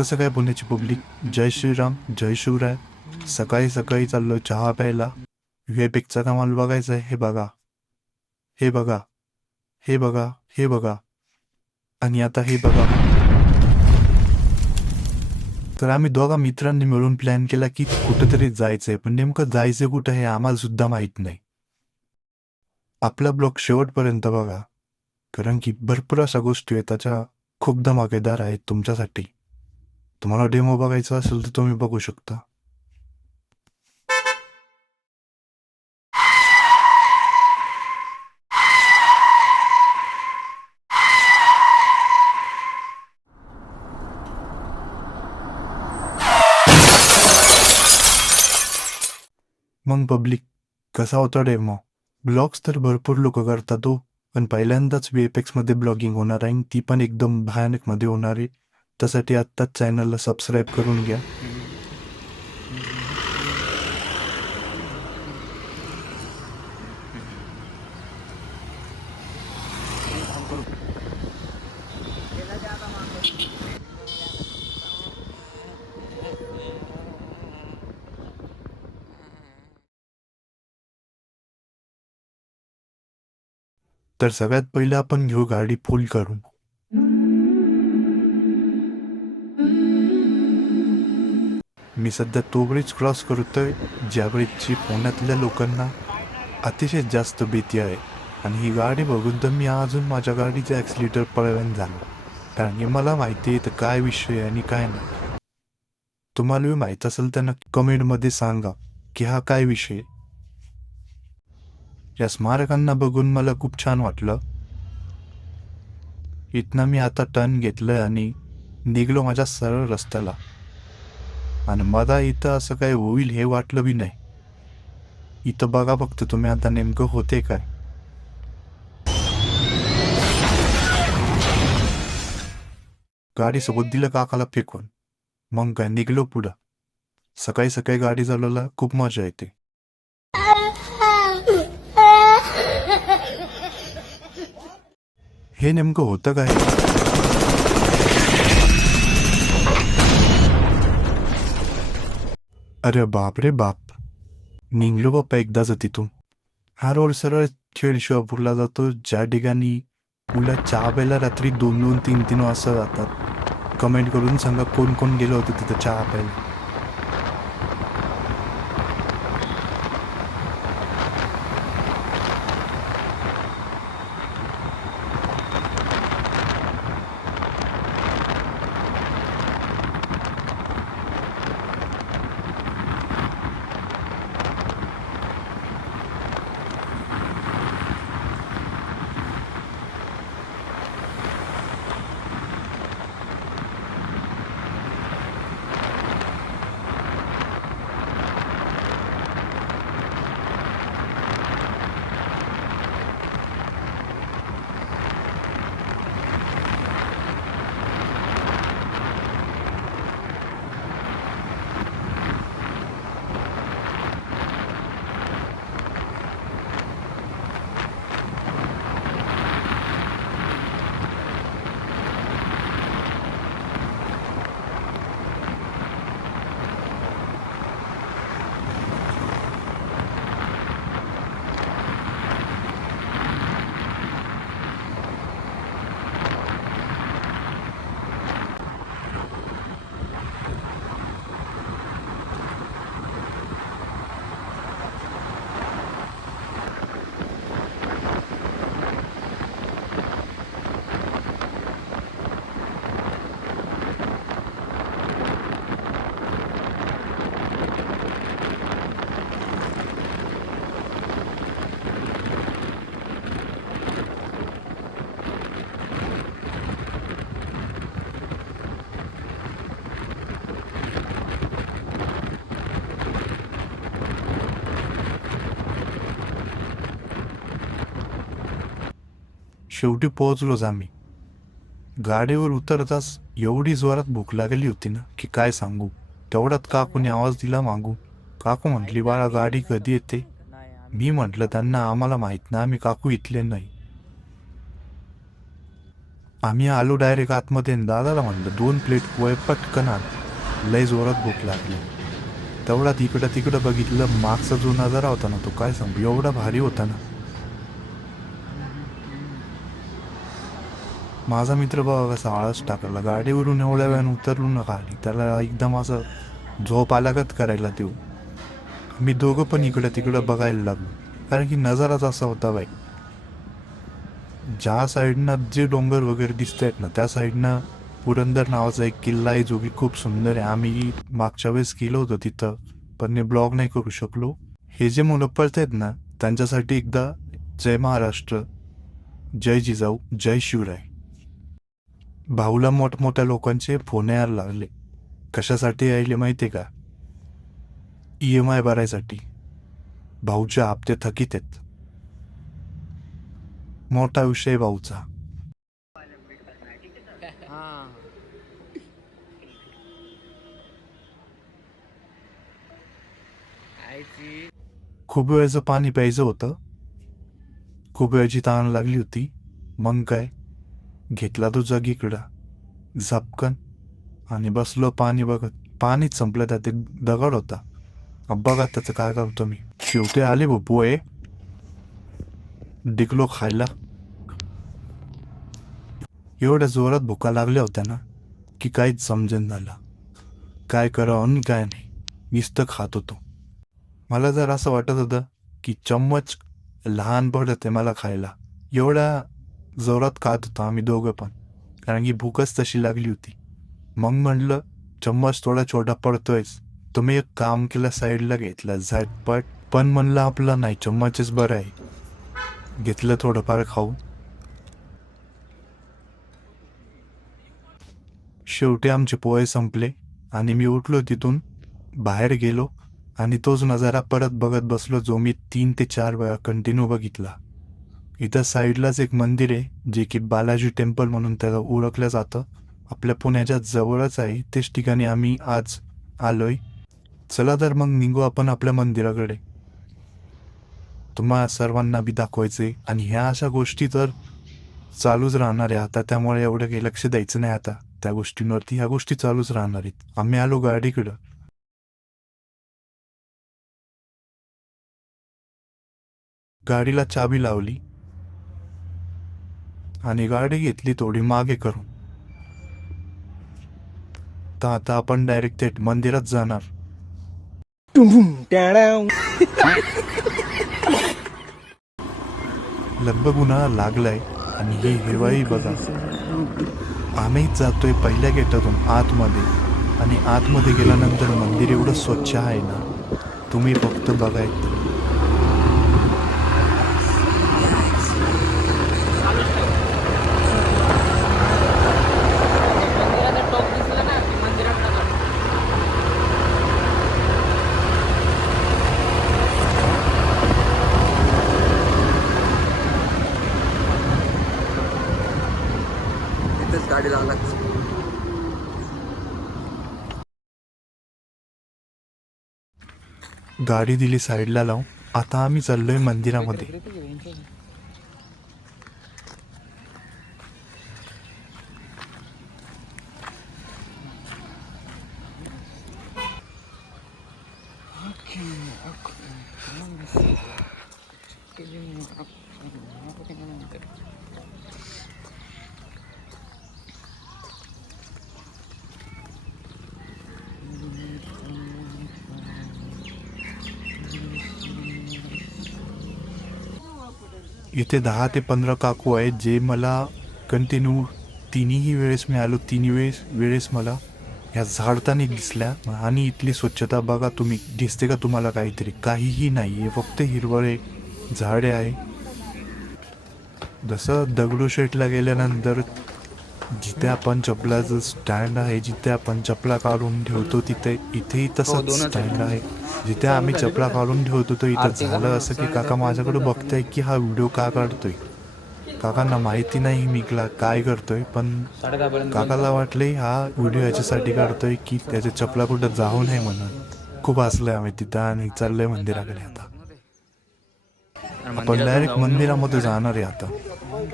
कसं काय पुण्याची पब्लिक? जय श्रीराम, जय शिवराय. सकाळी सकाळी चाललो चहा प्यायला. विवेकचा कमाल बघायचा आहे. हे बघा, हे बघा, हे बघा, हे बघा आणि आता हे बघा. तर आम्ही दोघा मित्रांनी मिळून प्लॅन केला की कुठंतरी जायचंय, पण नेमकं जायचं कुठं हे आम्हाला सुद्धा माहित नाही. आपला ब्लॉग शेवटपर्यंत बघा, कारण की भरपूर अशा गोष्टी आहेत त्याच्या खूप धमाकेदार आहेत तुमच्यासाठी. तुम्हाला डेमो बघायचा असेल तर तुम्ही बघू शकता. मग पब्लिक, कसा होता डेमो? ब्लॉग्स तर भरपूर लोक करतात हो, पण पहिल्यांदाच VFX मध्ये ब्लॉगिंग होणार आहे, ती पण एकदम भयानक मध्ये होणार आहे. त्यासाठी आत्ताच चॅनलला सबस्क्राईब करून घ्या. तर सगळ्यात पहिले आपण घेऊ गाडी फुल करून. मी सध्या तो ब्रिज क्रॉस करतोय ज्या ब्रिजची पुण्यातल्या लोकांना अतिशय जास्त भीती आहे. आणि ही गाडी बघून तर मी अजून माझ्या गाडीचे ॲक्सिलेटर पळवून झालो, कारण की मला माहिती आहे तर काय विषय आहे आणि काय नाही. तुम्हाला माहीत असेल तर नक्की कमेंटमध्ये सांगा की हा काय विषय आहे. या स्मारकांना बघून मला खूप छान वाटलं. इथनं मी आता टर्न घेतलं आणि निघलो माझ्या सरळ रस्त्याला. आणि मला इथं असं काय होईल हे वाटलं बी नाही. इथं बघा फक्त तुम्ही आता नेमकं होते काय. गाडी सोबत दिलं काकाला फेकून, मग काय निघलो पुढं. सकाळी सकाळी गाडी चालवायला खूप मजा येते. हे नेमकं होतं काय? अरे बाप रे बाप, निघलो बाप्पा एकदाच तिथून. हा रोड सरळ खेड शिवापूरला जातो, ज्या ठिकाणी मुलं चहा प्यायला रात्री 2-2, 3-3 वाजता जातात. कमेंट करून सांगा कोण कोण गेलं होतं तिथं चहा प्यायला. शेवटी पोहोचलोच आम्ही. गाडीवर उतरताच एवढी जोरात भूक लागली होती ना की काय सांगू. तेवढ्यात काकूने आवाज दिला मागून. काकू म्हटली, बाळा गाडी कधी येते? मी म्हटलं त्यांना आम्हाला माहित नाही, आम्ही काकू इथले नाही. आम्ही आलो डायरेक्ट आतमध्ये आणि दादाला म्हणलं 2 प्लेट पोहे पटकन आण, लय जोरात भूक लागली. तेवढ्यात इकडं तिकडं बघितलं, मागचा जो नजारा होता ना तो काय सांगू एवढा भारी होता ना. माझा मित्र बघा कसा आळस टाकला, गाडीवरून एवढ्या वेळानं उतरलो ना खाली, त्याला एकदम असं झोप आल्यागत करायला देऊ. मी दोघं पण इकडं तिकडं बघायला लागलो, कारण की नजाराच असा होता बाई. ज्या साईडनं जे डोंगर वगैरे दिसत आहेत ना त्या साईडनं पुरंदर नावाचा एक किल्ला आहे जो की खूप सुंदर आहे. आम्ही मागच्या वेळेस गेलो होतो तिथं, पण मी ब्लॉग नाही करू शकलो. हे जे मुलं पळतायत ना त्यांच्यासाठी एकदा जय महाराष्ट्र, जय जिजाऊ, जय शिवराय. भाऊला मोठमोठ्या लोकांचे फोन यायला लागले. कशासाठी यायले माहिती आहे का? EMI भरायसाठी. भाऊच्या हप्ते थकीत आहेत. मोठा विषय भाऊचा. खूप वेळचं पाणी प्यायचं होतं, खूप वेळची तहान लागली होती. मग काय घेतला तो जग इकडं झपकन आणि बसलो पाणी बघत. पाणीच संपलं, त्यात एक दगड होता. बघा त्याचं काय करतो मी. शेवटी आले पोहे, डिकलो खायला. एवढ्या जोरात भुका लागल्या होत्या ना की काहीच समजेन झालं काय करावं आणि काय नाही, नुसतं खात होतो. मला जर असं वाटत होतं की चम्मच लहान पडत आहे मला खायला, एवढ्या जोरात खात होतो आम्ही दोघं पण, कारण की भूकच तशी लागली होती. मग म्हणलं चम्मच थोडा छोटा पडतोयच, तुम्ही एक काम केलं साईडला घेतलं झटपट, पण म्हणलं आपलं नाही चम्मचच बरं आहे. घेतलं थोडंफार खाऊ. शेवटी आमचे पोहे संपले आणि मी उठलो तिथून, बाहेर गेलो आणि तोच नजारा परत बघत बसलो जो मी 3 ते 4 वेळा कंटिन्यू बघितला. इथं साईडलाच एक मंदिर आहे जे की बालाजी टेम्पल म्हणून त्याला ओळखलं जातं. आपल्या पुण्याच्या जवळच आहे, तेच ठिकाणी आम्ही आज आलोय. चला तर मग निघू आपण आपल्या मंदिराकडे. तुम्हा सर्वांना बी दाखवायचे आणि ह्या अशा गोष्टी तर चालूच राहणार आहे आता, त्यामुळे एवढं काही लक्ष द्यायचं नाही आता त्या गोष्टींवरती. ह्या गोष्टी चालूच राहणार आहेत. आम्ही आलो गाडीकडं. गाडीला चाबी लावली आणि गाडी घेतली थोडी मागे करून. तर आता आपण डायरेक्ट थेट मंदिरात जाणार. लगभग उन्हाळा लागलाय आणि ही हिरवाई बघा. आम्ही जातोय पहिल्या गेटातून आतमध्ये, आणि आतमध्ये गेल्यानंतर मंदिर एवढं स्वच्छ आहे ना, तुम्ही फक्त बघायचं. गाडी लावला. गाडी दिली साईडला लावून. आता आम्ही चाललोय मंदिरामध्ये. इथे 10 ते 15 काकू आहेत जे मला कंटिन्यू तिन्ही वेळेस मी आलो, तिन्ही वेळेस मला ह्या झाडतानी दिसल्या. आणि इथली स्वच्छता बघा तुम्ही, दिसते का तुम्हाला काहीतरी? काहीही नाही आहे, फक्त हिरवळे झाडे आहे. जसं दगडूशेठला गेल्यानंतर जिथे आपण चपलाचं स्टँड आहे, जिथे आपण चपला काढून ठेवतो तिथे इथेही तसंच स्टँड आहे. जिथे आम्ही चपला काढून ठेवतो तो इथं. झालं असं की काका माझ्याकडे बघताय की हा व्हिडिओ का काढतोय. काकांना माहिती नाही मी काय करतोय, पण काकाला वाटले हा व्हिडिओ याच्यासाठी काढतोय की त्याच्या चपला कुठं जाऊ नये म्हणून. खूप हसलोय आम्ही तिथं आणि चाललोय मंदिराकडे. आता आपण डायरेक्ट मंदिरामध्ये जाणार आहे आता.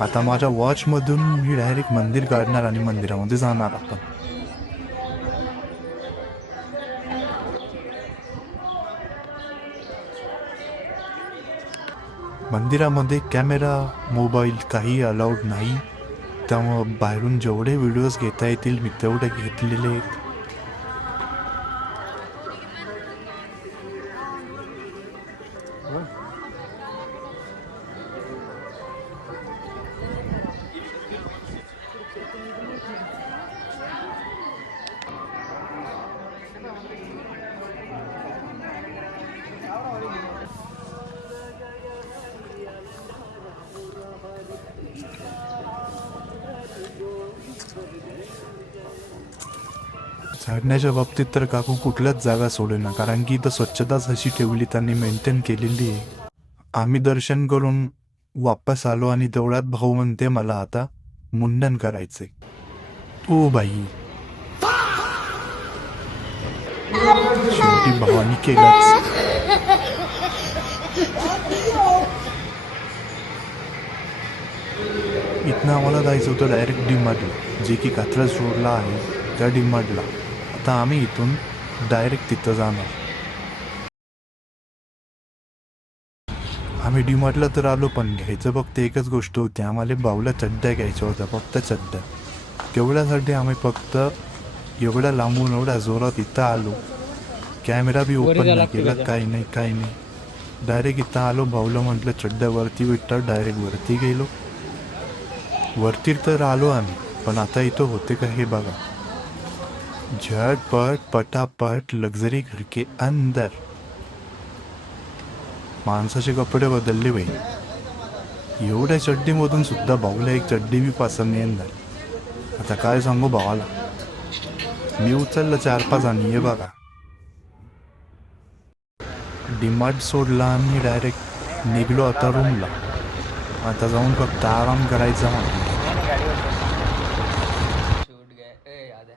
आता माझ्या वॉचमधून मी डायरेक्ट मंदिर काढणार आणि मंदिरामध्ये जाणार आता. मंदिरामध्ये कॅमेरा मोबाईल काही अलाउड नाही, त्यामुळं बाहेरून जेवढे व्हिडिओज घेता येतील मी तेवढे घेतलेले आहेत. झाडण्याच्या बाबतीत तर काकू कुठल्याच जागा सोडेना, कारण की इथं स्वच्छताच अशी ठेवली त्यांनी मेंटेन केलेली आहे. आम्ही दर्शन करून वापस आलो आणि तेवढ्यात भाऊ म्हणते मला आता मुंडन करायचंय. ओ बाई, शेवटी भावानी केलंच. इथनं आम्हाला जायचं होतं डायरेक्ट डीमार्टला, जे की कात्रज रोडला आहे त्या डीमार्टला. आता आम्ही इथून डायरेक्ट तिथं जाणार. आम्ही डीमार्टला तर आलो, पण घ्यायचं फक्त एकच गोष्ट होती, आम्हाला बाऊला चड्ड्या घ्यायच्या होत्या, फक्त चड्ड्या. तेवढ्यासाठी आम्ही फक्त एवढ्या लांबून एवढ्या जोरात इथं आलो. कॅमेरा बी ओपन नाही केला, काही नाही. डायरेक्ट इथं आलो, भाऊला म्हटलं चड्ड्या वरती विटतात, डायरेक्ट वरती गेलो. वरती तर आलो आम्ही, पण आता इथं होते का हे बघा. झटपट पटापट लक्झरी घर के अंदर. माणसाचे कपडे बदलले बाई. एवढ्या चड्डीमधून सुद्धा भाऊला एक चड्डी बी पसंत नाही झाली. आता काय सांगू भावाला, मी उचललं 4-5 आणि हे बघा. डीमार्ट सोडला आणि डायरेक्ट निघलो आता रूमला. आता जाऊन फक्त आराम करायचा म्हटलं. छूट गए ए याद है